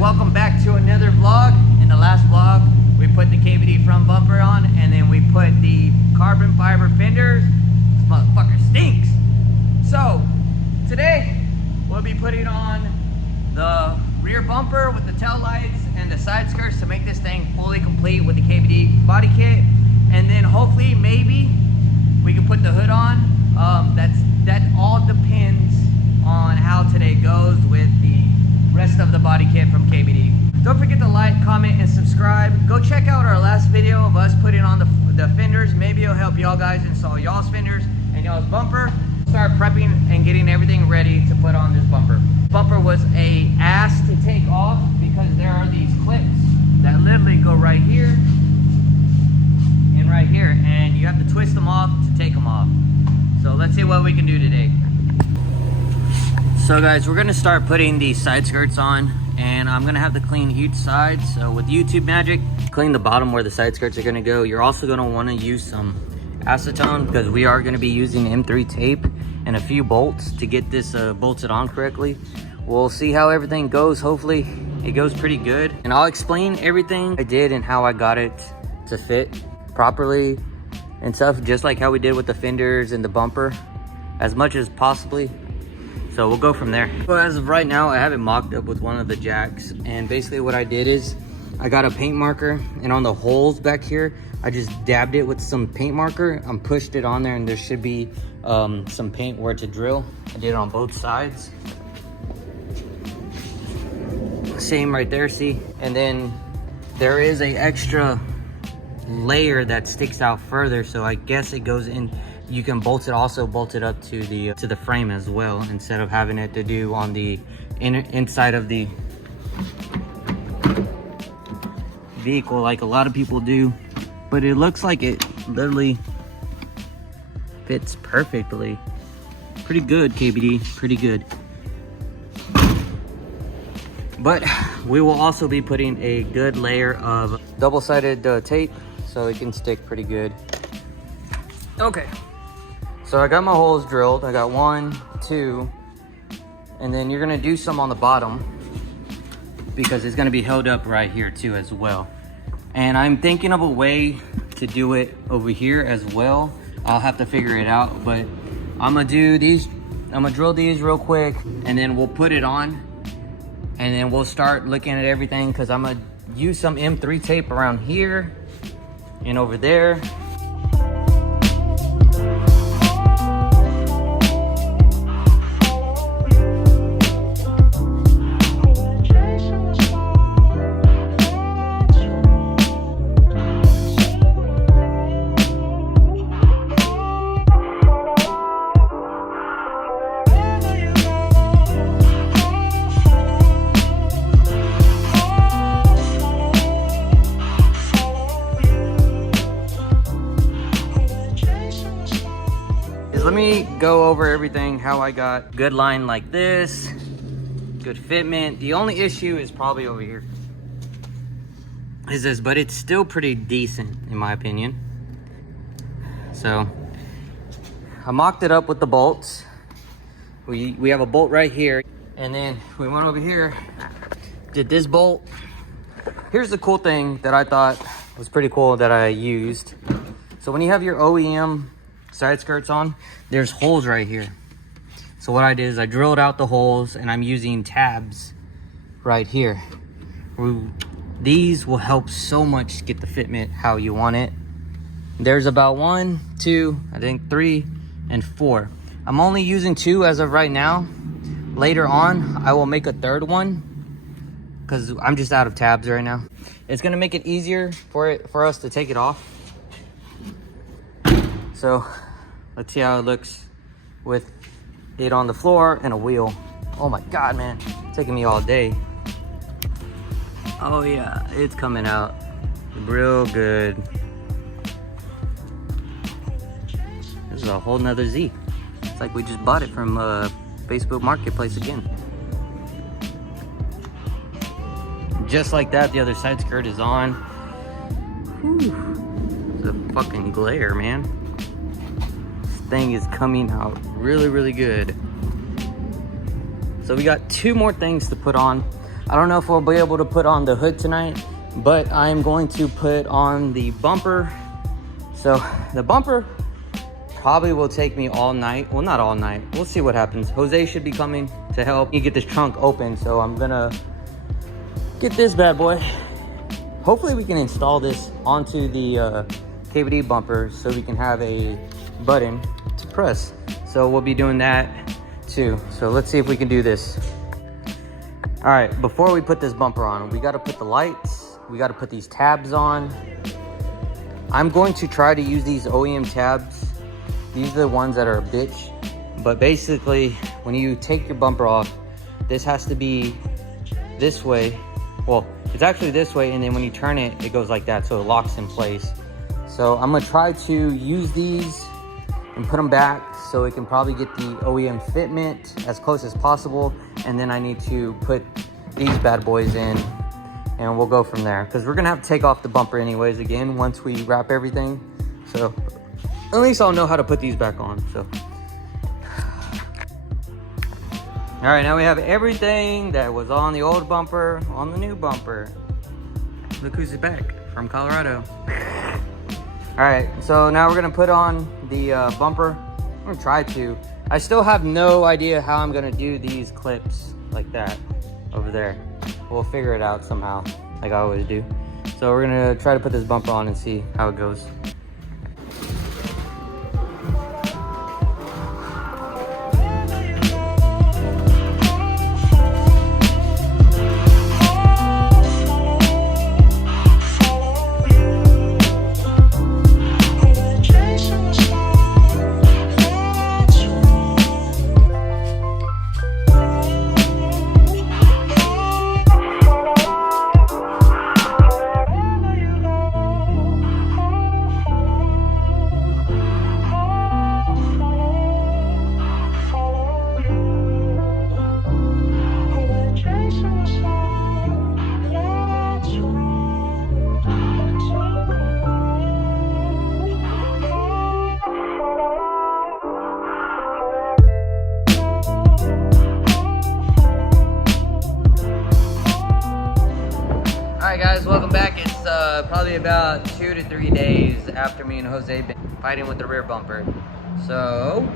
welcome back to another vlog. In the last vlog, we put the KVD front bumper on, and then we put the carbon fiber fenders. This motherfucker stinks. So, today, we'll be putting on the rear bumper with the tail lights and the side skirts to make this thing fully complete with the KVD body kit. And then hopefully, maybe, we can put the hood on. That all depends on how today goes with the rest of the body kit from KVD. Don't forget to like, comment, and subscribe. Go check out our last video of us putting on the fenders. Maybe it'll help y'all guys install y'all's fenders and y'all's bumper. Start prepping and getting everything ready to put on this bumper. Bumper was a ass to take off because there are these clips that literally go right here and right here, and you have to twist them off to take them off. So let's see what we can do today. So guys, we're gonna start putting these side skirts on, and I'm gonna have to clean each side. So with YouTube magic, clean the bottom where the side skirts are gonna go. You're also gonna wanna use some acetone because we are gonna be using M3 tape and a few bolts to get this bolted on correctly. We'll see how everything goes. Hopefully it goes pretty good. And I'll explain everything I did and how I got it to fit properly and stuff, just like how we did with the fenders and the bumper, as much as possibly. So we'll go from there. So as of right now, I have it mocked up with one of the jacks, and basically what I did is I got a paint marker, and on the holes back here, I just dabbed it with some paint marker. I pushed it on there, and there should be some paint where to drill. I did it on both sides. Same right there, see? And then there is a extra layer that sticks out further, so I guess it goes in. You can bolt it up to the frame as well, instead of having it to do on the inside of the vehicle like a lot of people do. But it looks like it literally fits perfectly. Pretty good, KVD, pretty good. But we will also be putting a good layer of double-sided tape so it can stick pretty good. Okay. So I got my holes drilled. I got 1, 2, and then you're gonna do some on the bottom because it's gonna be held up right here too as well. And I'm thinking of a way to do it over here as well. I'll have to figure it out, but I'm gonna do these. I'm gonna drill these real quick, and then we'll put it on, and then we'll start looking at everything because I'm gonna use some M3 tape around here and over there. Let me go over everything, how I got good line like this, good fitment. The only issue is probably over here is this, but it's still pretty decent in my opinion. So I mocked it up with the bolts. We have a bolt right here, and then we went over here, did this bolt. Here's the cool thing that I thought was pretty cool that I used. So when you have your OEM side skirts on, there's holes right here. So what I did is I drilled out the holes, and I'm using tabs right here. These will help so much get the fitment how you want it. There's about 1, 2, I think 3, and 4. I'm only using 2 as of right now. Later on, I will make a third one because I'm just out of tabs right now. It's gonna make it easier for us to take it off. So let's see how it looks with it on the floor and a wheel. Oh my God, man, it's taking me all day. Oh yeah, it's coming out real good. This is a whole nother Z. It's like we just bought it from Facebook Marketplace again. Just like that, the other side skirt is on. Whew. It's a fucking glare, man. thing is coming out really, really good. So we got 2 more things to put on. I don't know if we'll be able to put on the hood tonight, but I'm going to put on the bumper. So the bumper probably will take me all night. Well, not all night. We'll see what happens. Jose should be coming to help me get this trunk open. So I'm gonna get this bad boy. Hopefully we can install this onto the KVD bumper so we can have a button to press. So we'll be doing that too. So let's see if we can do this. All right, before we put this bumper on, we gotta put the lights, we gotta put these tabs on. I'm going to try to use these OEM tabs. These are the ones that are a bitch. But basically, when you take your bumper off, this has to be this way. Well, it's actually this way, and then when you turn it, it goes like that, so it locks in place. So I'm gonna try to use these and put them back so it can probably get the OEM fitment as close as possible. And then I need to put these bad boys in and we'll go from there. Because we're gonna have to take off the bumper anyways again once we wrap everything. So at least I'll know how to put these back on, so. All right, now we have everything that was on the old bumper on the new bumper. Look who's back from Colorado. All right, so now we're gonna put on the bumper. I'm gonna try to. I still have no idea how I'm gonna do these clips like that over there. We'll figure it out somehow, like I always do. So we're gonna try to put this bumper on and see how it goes. Guys, welcome back. It's probably about 2 to 3 days after me and Jose been fighting with the rear bumper. So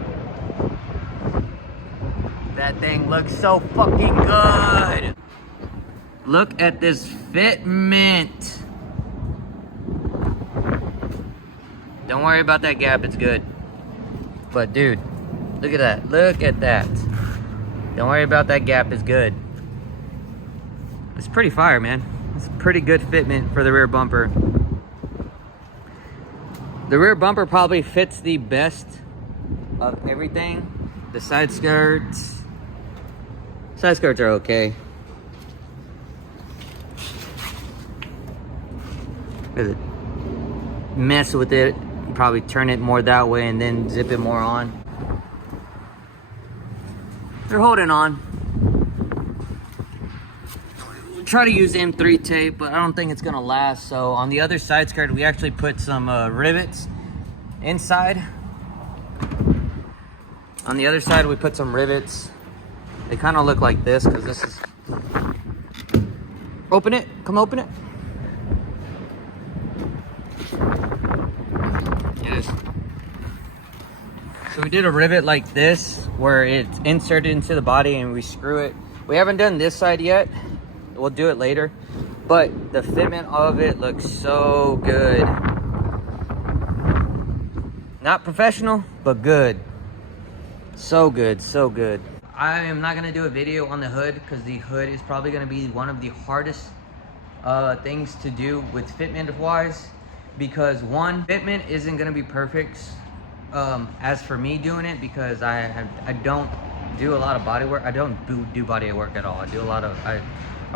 that thing looks so fucking good. Look at this fitment. Don't worry about that gap, it's good. But dude, look at that. Look at that. Don't worry about that gap, it's good. It's pretty fire, man. It's a pretty good fitment for the rear bumper. The rear bumper probably fits the best of everything. The side skirts are okay. Mess with it, probably turn it more that way and then zip it more on. They're holding on. Try to use M3 tape, but I don't think it's gonna last. So on the other side skirt, we actually put some rivets inside. On the other side, we put some rivets. They kind of look like this because this is. Open it. Come open it. Yes. So we did a rivet like this where it's inserted into the body and we screw it. We haven't done this side yet. We'll do it later, but the fitment of it looks so good. Not professional, but good. So good, so good. I am not gonna do a video on the hood because the hood is probably gonna be one of the hardest things to do with fitment wise, because one, fitment isn't gonna be perfect as for me doing it, because I don't do a lot of body work. I don't do body work at all. I do a lot of, I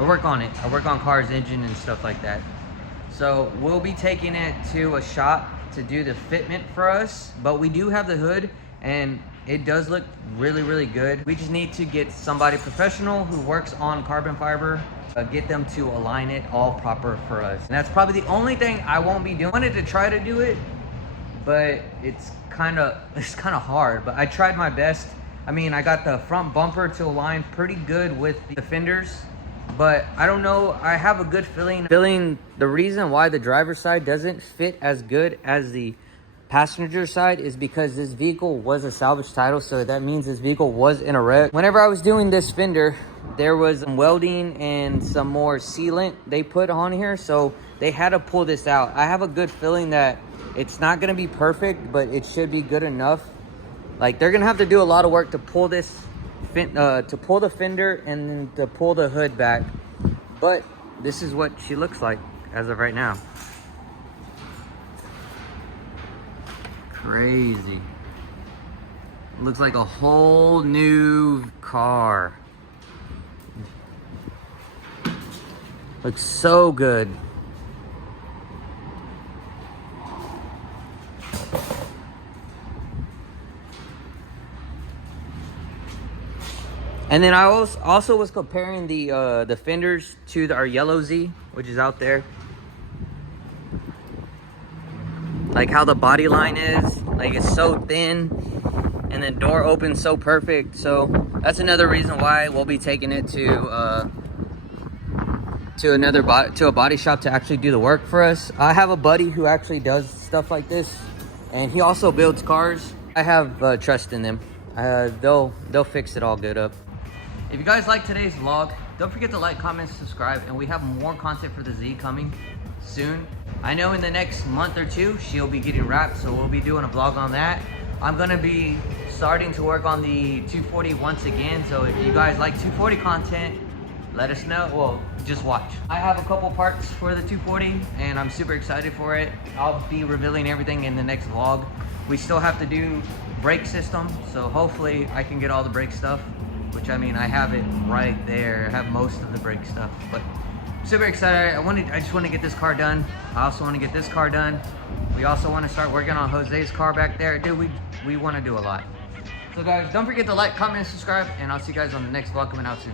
work on it. I work on cars, engine, and stuff like that. So we'll be taking it to a shop to do the fitment for us, but we do have the hood and it does look really, really good. We just need to get somebody professional who works on carbon fiber, get them to align it all proper for us. And that's probably the only thing I won't be doing. I wanted to try to do it, but it's kind of hard, but I tried my best. I mean, I got the front bumper to align pretty good with the fenders, but I don't know. I have a good feeling the reason why the driver's side doesn't fit as good as the passenger side is because this vehicle was a salvage title, so that means this vehicle was in a wreck. Whenever I was doing this fender, there was some welding and some more sealant they put on here, so they had to pull this out. I have a good feeling that it's not gonna be perfect, but it should be good enough. Like, they're gonna have to do a lot of work to pull this to pull the fender and then to pull the hood back, but this is what she looks like as of right now. Crazy. Looks like a whole new car. Looks so good. And then I also was comparing the fenders to our yellow Z, which is out there. Like how the body line is, like it's so thin, and the door opens so perfect. So that's another reason why we'll be taking it to a body shop to actually do the work for us. I have a buddy who actually does stuff like this, and he also builds cars. I have trust in them. They'll fix it all good up. If you guys like today's vlog, don't forget to like, comment, subscribe, and we have more content for the Z coming soon. I know in the next month or two, she'll be getting wrapped, so we'll be doing a vlog on that. I'm gonna be starting to work on the 240 once again, so if you guys like 240 content, let us know. Well, just watch. I have a couple parts for the 240, and I'm super excited for it. I'll be revealing everything in the next vlog. We still have to do brake system, so hopefully I can get all the brake stuff. Which, I mean, I have it right there. I have most of the brake stuff, but super excited. I just want to get this car done. I also want to get this car done. We also want to start working on Jose's car back there. Dude, we want to do a lot. So guys, don't forget to like, comment, and subscribe, and I'll see you guys on the next vlog coming out soon.